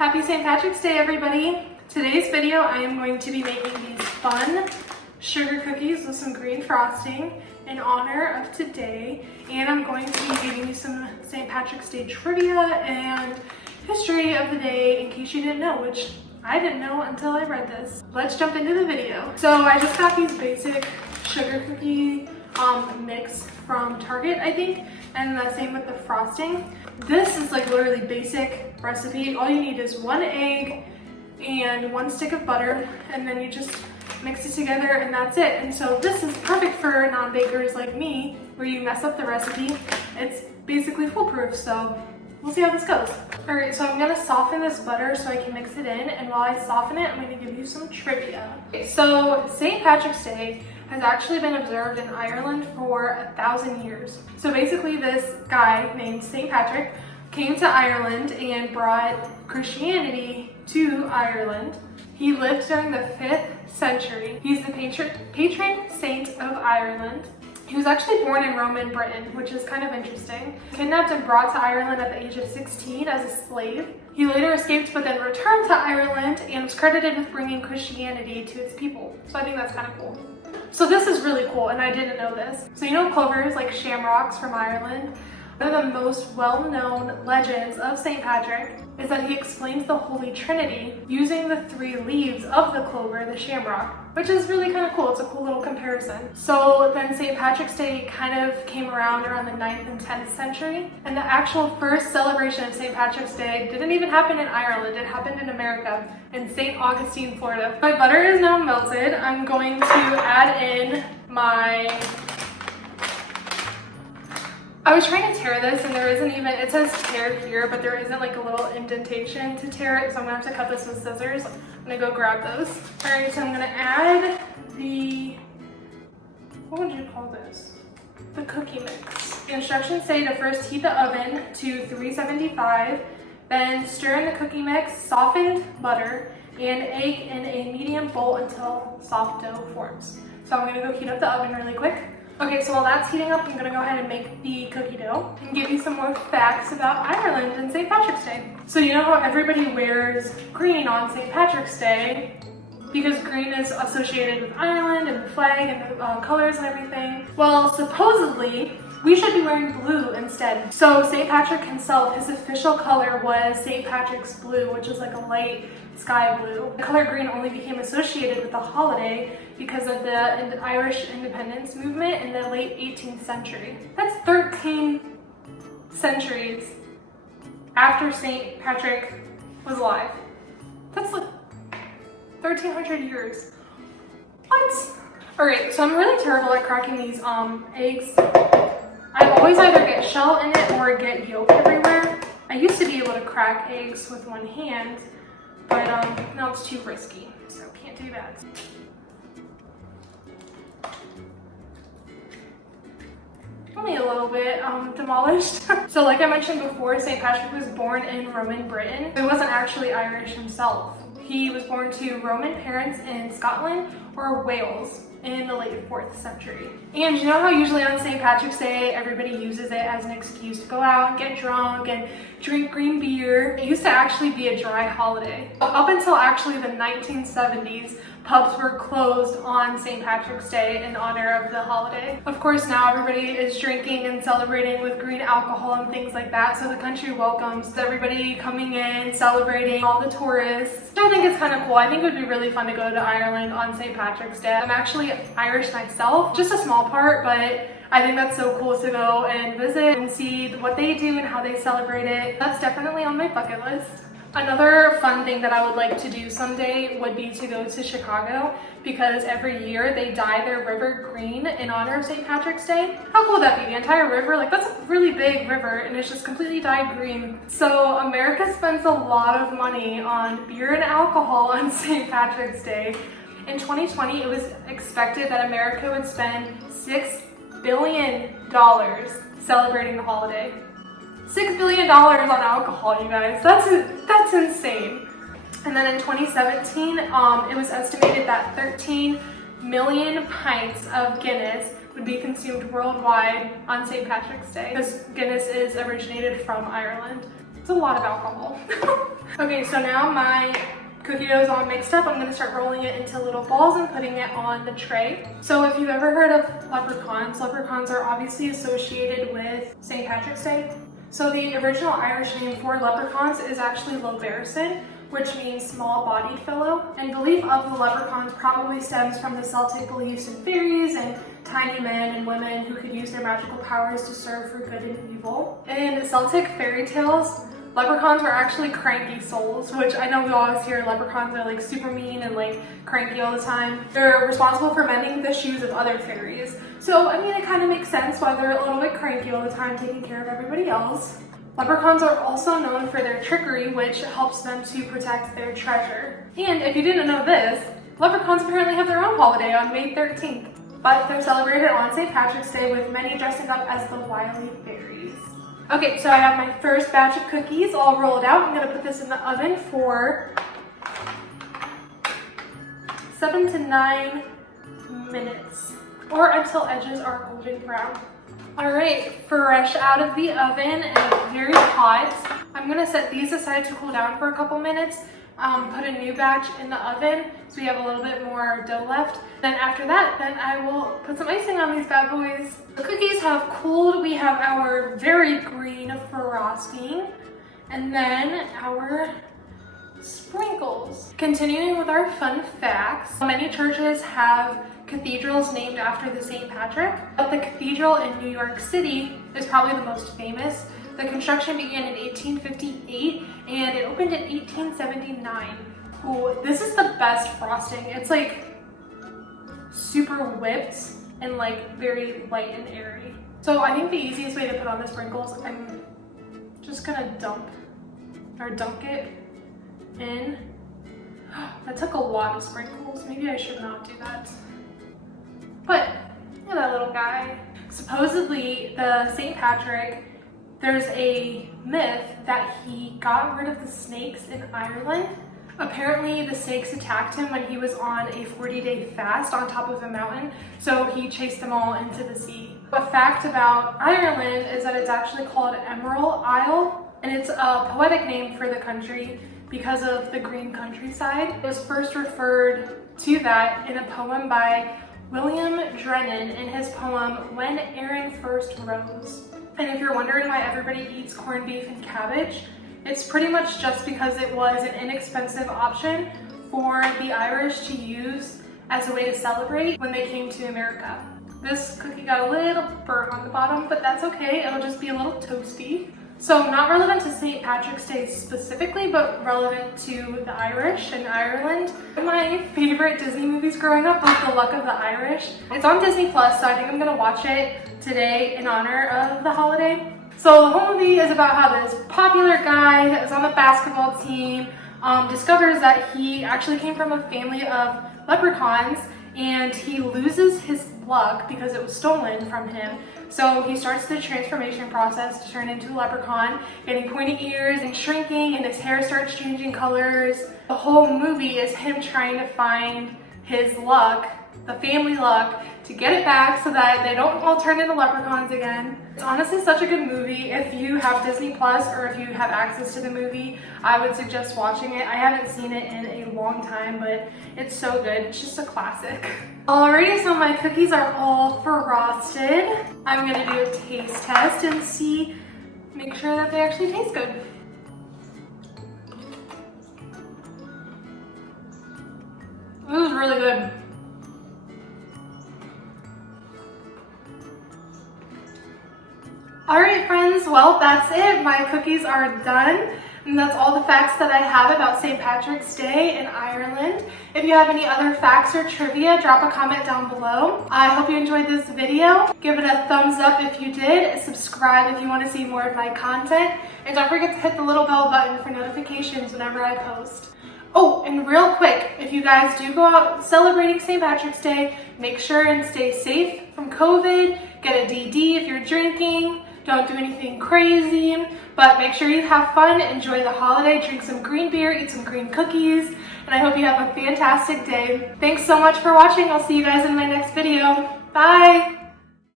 Happy St. Patrick's Day, everybody! Today's video, I am going to be making these fun sugar cookies with some green frosting in honor of today. And I'm going to be giving you some St. Patrick's Day trivia and history of the day in case you didn't know, which I didn't know until I read this. Let's jump into the video. So I just got these basic sugar cookie mix from Target, I think, and the same with the frosting. This is like literally basic recipe. All you need is 1 egg and 1 stick of butter, and then you just mix it together and that's it. And so this is perfect for non-bakers like me, where you mess up the recipe. It's basically foolproof, so we'll see how this goes. All right, so I'm gonna soften this butter so I can mix it in, and while I soften it, I'm gonna give you some trivia. Okay, so St. Patrick's Day has actually been observed in Ireland for 1,000 years. So basically this guy named St. Patrick came to Ireland and brought Christianity to Ireland. He lived during the 5th century. He's the patron saint of Ireland. He was actually born in Roman Britain, which is kind of interesting. Kidnapped and brought to Ireland at the age of 16 as a slave. He later escaped but then returned to Ireland and was credited with bringing Christianity to its people. So I think that's kind of cool. So this is really cool, and I didn't know this. So you know clovers, like shamrocks from Ireland? One of the most well-known legends of St. Patrick is that he explains the Holy Trinity using the 3 leaves of the clover, the shamrock, which is really kind of cool. It's a cool little comparison. So then St. Patrick's Day kind of came around the 9th and 10th century, and the actual first celebration of St. Patrick's Day didn't even happen in Ireland. It happened in America, in St. Augustine, Florida. My butter is now melted. I'm going to add in my... I was trying to tear this and there isn't even, it says tear here, but there isn't like a little indentation to tear it, so I'm gonna have to cut this with scissors. I'm gonna go grab those. All right, so I'm gonna add the, what would you call this? The cookie mix. The instructions say to first heat the oven to 375, then stir in the cookie mix, softened butter, and egg in a medium bowl until soft dough forms. So I'm gonna go heat up the oven really quick. Okay, so while that's heating up, I'm gonna go ahead and make the cookie dough and give you some more facts about Ireland and St. Patrick's Day. So you know how everybody wears green on St. Patrick's Day because green is associated with Ireland and the flag and the colors and everything? Well, supposedly, we should be wearing blue instead. So St. Patrick himself, his official color was St. Patrick's blue, which is like a light sky blue. The color green only became associated with the holiday because of the Irish independence movement in the late 18th century. That's 13 centuries after St. Patrick was alive. That's like 1,300 years. What? All right, so I'm really terrible at cracking these eggs. I always either get shell in it or get yolk everywhere. I used to be able to crack eggs with one hand, but now it's too risky, so can't do that. Only a little bit demolished. So like I mentioned before, St. Patrick was born in Roman Britain. He wasn't actually Irish himself. He was born to Roman parents in Scotland or Wales in the late 4th century. And you know how usually on St. Patrick's Day, everybody uses it as an excuse to go out and get drunk and drink green beer? It used to actually be a dry holiday. Up until actually the 1970s, pubs were closed on St. Patrick's Day in honor of the holiday. Of course, now everybody is drinking and celebrating with green alcohol and things like that, so the country welcomes everybody coming in, celebrating, all the tourists. So I think it's kind of cool. I think it would be really fun to go to Ireland on St. Patrick's Day. I'm actually Irish myself, just a small part, but I think that's so cool to go and visit and see what they do and how they celebrate it. That's definitely on my bucket list. Another fun thing that I would like to do someday would be to go to Chicago, because every year they dye their river green in honor of St. Patrick's Day. How cool would that be? The entire river, like that's a really big river and it's just completely dyed green. So America spends a lot of money on beer and alcohol on St. Patrick's Day. In 2020, it was expected that America would spend $6 billion celebrating the holiday. $6 billion on alcohol, you guys. That's insane. And then in 2017, it was estimated that 13 million pints of Guinness would be consumed worldwide on St. Patrick's Day, because Guinness is originated from Ireland. It's a lot of alcohol. Okay, so now my cookie dough is all mixed up. I'm gonna start rolling it into little balls and putting it on the tray. So if you've ever heard of leprechauns, leprechauns are obviously associated with St. Patrick's Day. So the original Irish name for leprechauns is actually Loberson, which means small-bodied fellow. And belief of the leprechauns probably stems from the Celtic beliefs in fairies and tiny men and women who could use their magical powers to serve for good and evil. In Celtic fairy tales, leprechauns were actually cranky souls, which I know we always hear leprechauns are like super mean and like cranky all the time. They're responsible for mending the shoes of other fairies. So, I mean, it kind of makes sense why they're a little bit cranky all the time, taking care of everybody else. Leprechauns are also known for their trickery, which helps them to protect their treasure. And if you didn't know this, leprechauns apparently have their own holiday on May 13th, but they're celebrated on St. Patrick's Day with many dressing up as the wily fairies. Okay, so I have my first batch of cookies all rolled out. I'm gonna put this in the oven for 7 to 9 minutes, or until edges are golden brown. All right, fresh out of the oven and very hot. I'm gonna set these aside to cool down for a couple minutes, put a new batch in the oven so we have a little bit more dough left. Then after that, then I will put some icing on these bad boys. The cookies have cooled. We have our very green frosting and then our sprinkles. Continuing with our fun facts, many churches have cathedrals named after the St. Patrick, but the cathedral in New York City is probably the most famous. The construction began in 1858 and it opened in 1879. Ooh, this is the best frosting. It's like super whipped and like very light and airy. So I think the easiest way to put on the sprinkles, I'm just gonna dunk it in. That took a lot of sprinkles. Maybe I should not do that. But look at that little guy. Supposedly the St. Patrick, there's a myth that he got rid of the snakes in Ireland. Apparently the snakes attacked him when he was on a 40-day fast on top of a mountain, so he chased them all into the sea. A fact about Ireland is that it's actually called Emerald Isle, and it's a poetic name for the country because of the green countryside. It was first referred to that in a poem by William Drennan in his poem When Erin First Rose. And if you're wondering why everybody eats corned beef and cabbage, it's pretty much just because it was an inexpensive option for the Irish to use as a way to celebrate when they came to America. This cookie got a little burnt on the bottom, but that's okay. It'll just be a little toasty. So not relevant to St. Patrick's Day specifically, but relevant to the Irish and Ireland. One of my favorite Disney movies growing up was The Luck of the Irish. It's on Disney Plus, so I think I'm gonna watch it today in honor of the holiday. So the whole movie is about how this popular guy that was on the basketball team discovers that he actually came from a family of leprechauns, and he loses his luck because it was stolen from him. So he starts the transformation process to turn into a leprechaun, getting pointy ears and shrinking, and his hair starts changing colors. The whole movie is him trying to find his luck, the family luck, to get it back so that they don't all turn into leprechauns again. It's honestly such a good movie. If you have Disney Plus or if you have access to the movie, I would suggest watching it. I haven't seen it in a long time, but it's so good. It's just a classic. Alrighty, so my cookies are all frosted. I'm gonna do a taste test and make sure that they actually taste good. This is really good. Alright friends, well that's it. My cookies are done. And that's all the facts that I have about St. Patrick's Day in Ireland. If you have any other facts or trivia, drop a comment down below. I hope you enjoyed this video. Give it a thumbs up if you did. Subscribe if you want to see more of my content. And don't forget to hit the little bell button for notifications whenever I post. Oh, and real quick, if you guys do go out celebrating St. Patrick's Day, make sure and stay safe from COVID. Get a DD if you're drinking. Don't do anything crazy, but make sure you have fun, enjoy the holiday, drink some green beer, eat some green cookies, and I hope you have a fantastic day. Thanks so much for watching. I'll see you guys in my next video. Bye!